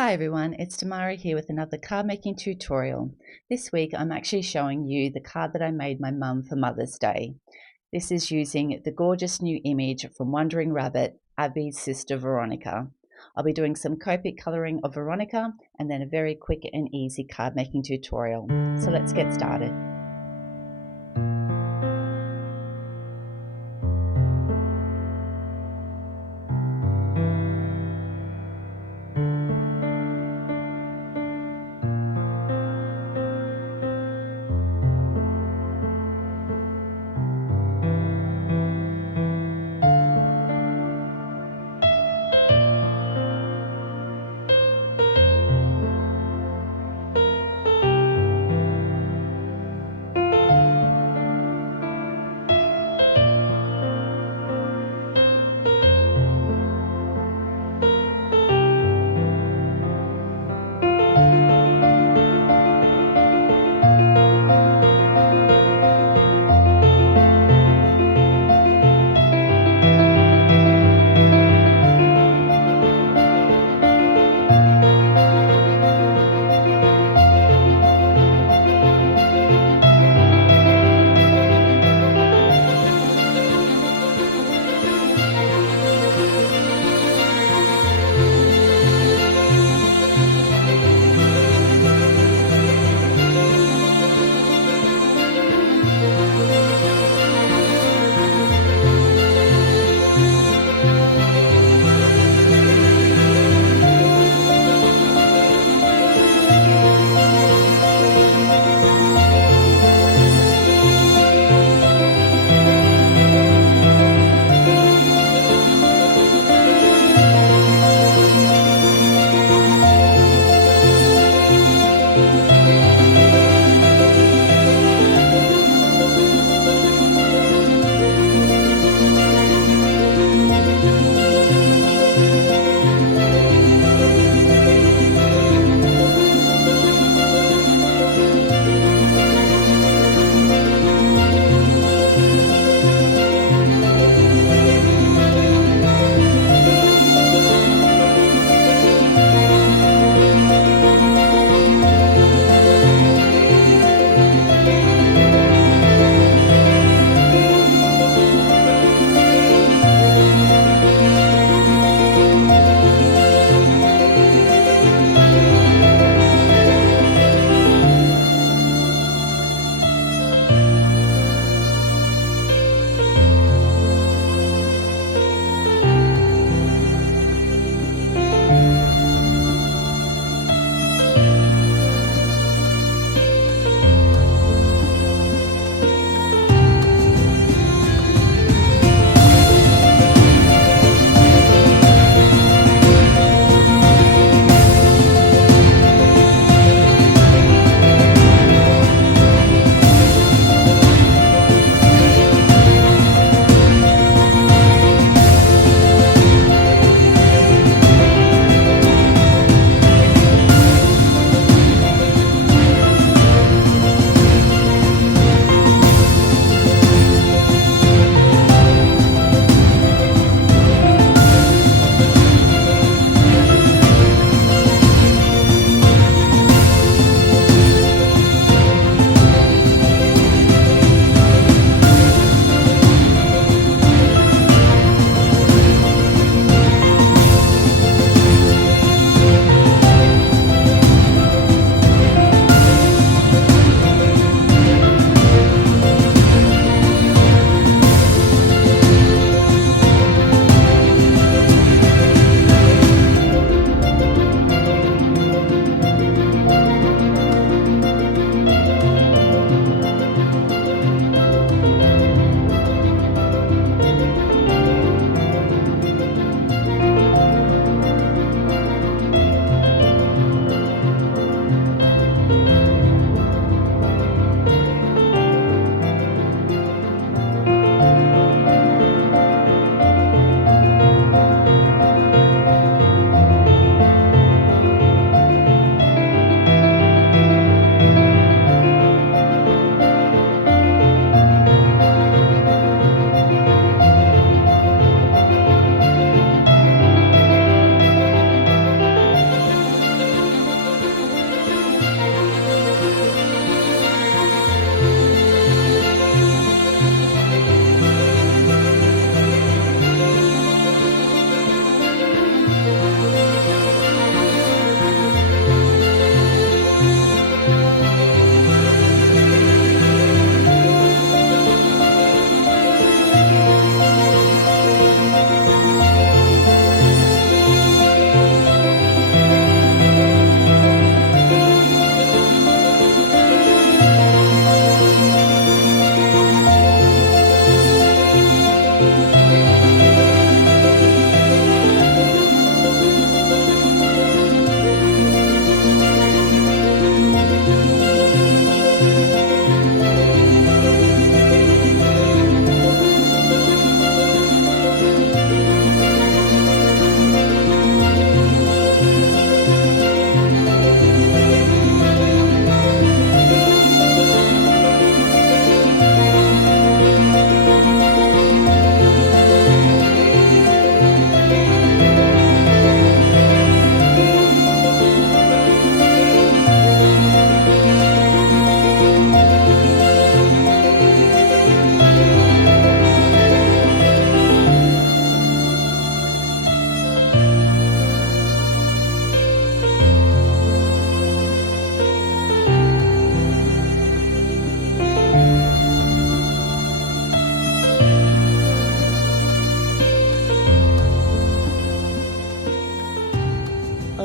Hi everyone, it's Tamara here with another card making tutorial. This week I'm actually showing you the card that I made my mum for Mother's Day. This is using the gorgeous new image from Wondering Wabbit, Abbi's sister Veronica. I'll be doing some Copic colouring of Veronica and then a very quick and easy card making tutorial. So let's get started.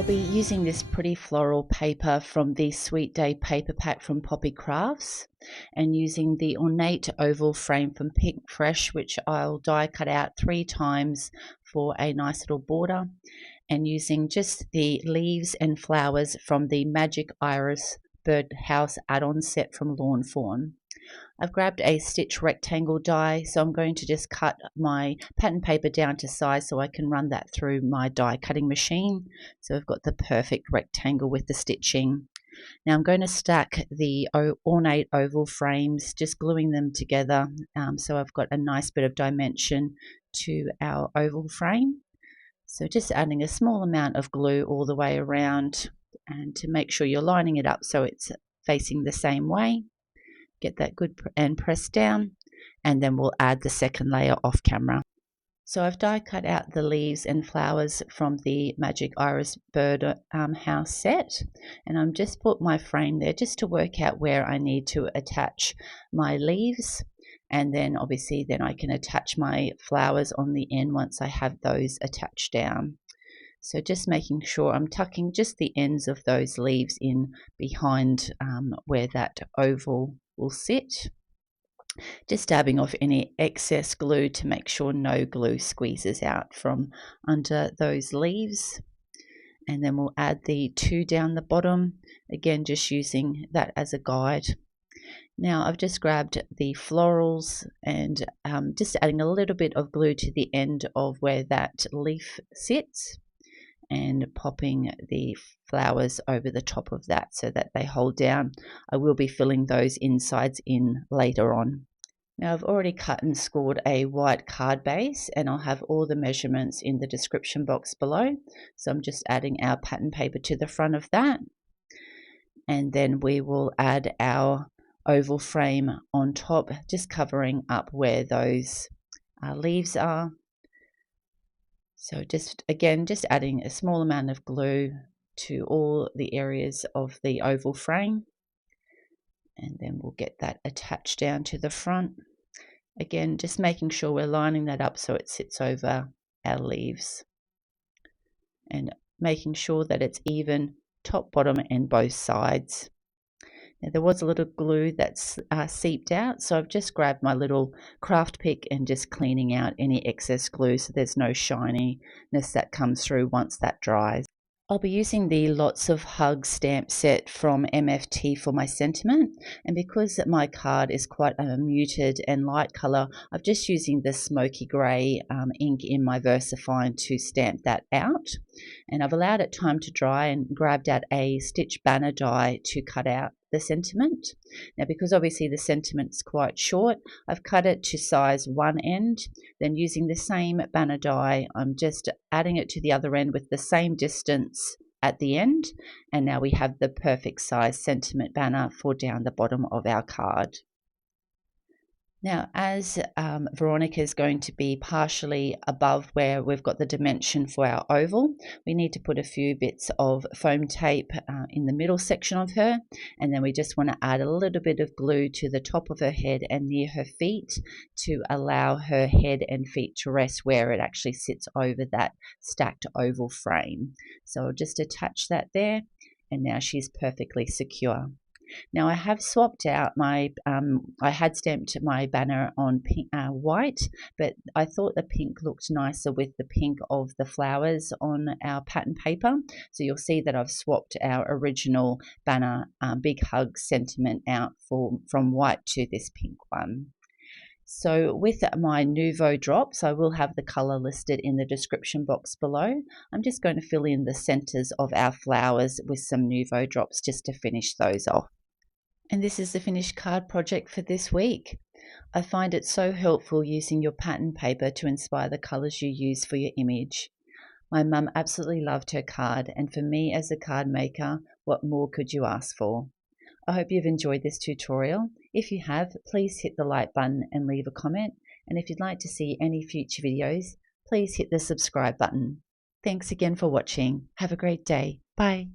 be using this pretty floral paper from the Sweet Day paper pack from Poppy Crafts, and using the Ornate oval frame from Pinkfresh, which I'll die cut out 3 times for a nice little border, and using just the leaves and flowers from the Magic Iris Birdhouse add-on set from Fawn. I've grabbed a stitch rectangle die, so I'm going to just cut my pattern paper down to size so I can run that through my die cutting machine. So I've got the perfect rectangle with the stitching. Now I'm going to stack the ornate oval frames, just gluing them together, so I've got a nice bit of dimension to our oval frame. So just adding a small amount of glue all the way around, and to make sure you're lining it up so it's facing the same way. Get that good and press down, and then we'll add the second layer off camera. So I've die cut out the leaves and flowers from the Magic Iris Birdhouse set, and I'm just put my frame there just to work out where I need to attach my leaves, and then obviously then I can attach my flowers on the end once I have those attached down. So just making sure I'm tucking just the ends of those leaves in behind where that oval will sit. Just dabbing off any excess glue to make sure no glue squeezes out from under those leaves. And then we'll add the 2 down the bottom, again just using that as a guide. Now I've just grabbed the florals and just adding a little bit of glue to the end of where that leaf sits, and popping the flowers over the top of that so that they hold down. I will be filling those insides in later on. Now I've already cut and scored a white card base, and I'll have all the measurements in the description box below. So I'm just adding our pattern paper to the front of that, and then we will add our oval frame on top, just covering up where those leaves are. So just adding a small amount of glue to all the areas of the oval frame, and then we'll get that attached down to the front. Again, just making sure we're lining that up so it sits over our leaves, and making sure that it's even top, bottom and both sides. Now, there was a little glue that's seeped out, so I've just grabbed my little craft pick and just cleaning out any excess glue so there's no shininess that comes through once that dries. I'll be using the Lots of Hugs stamp set from MFT for my sentiment, and because my card is quite a muted and light colour, I'm just using the smoky grey ink in my VersaFine to stamp that out. And I've allowed it time to dry and grabbed out a stitch banner die to cut out the sentiment. Now, because obviously the sentiment's quite short, I've cut it to size 1 end. Then using the same banner die, I'm just adding it to the other end with the same distance at the end, and now we have the perfect size sentiment banner for down the bottom of our card. Now, as Veronica is going to be partially above where we've got the dimension for our oval, we need to put a few bits of foam tape in the middle section of her, and then we just want to add a little bit of glue to the top of her head and near her feet to allow her head and feet to rest where it actually sits over that stacked oval frame. So I'll just attach that there, and now she's perfectly secure. Now I have swapped out my, I had stamped my banner on pink, white, but I thought the pink looked nicer with the pink of the flowers on our pattern paper. So you'll see that I've swapped our original banner, Big Hug sentiment out from white to this pink one. So with my Nuvo drops, I will have the colour listed in the description box below. I'm just going to fill in the centres of our flowers with some Nuvo drops just to finish those off. And this is the finished card project for this week. I find it so helpful using your pattern paper to inspire the colours you use for your image. My mum absolutely loved her card, and for me as a card maker, what more could you ask for? I hope you've enjoyed this tutorial. If you have, please hit the like button and leave a comment. And if you'd like to see any future videos, please hit the subscribe button. Thanks again for watching. Have a great day. Bye.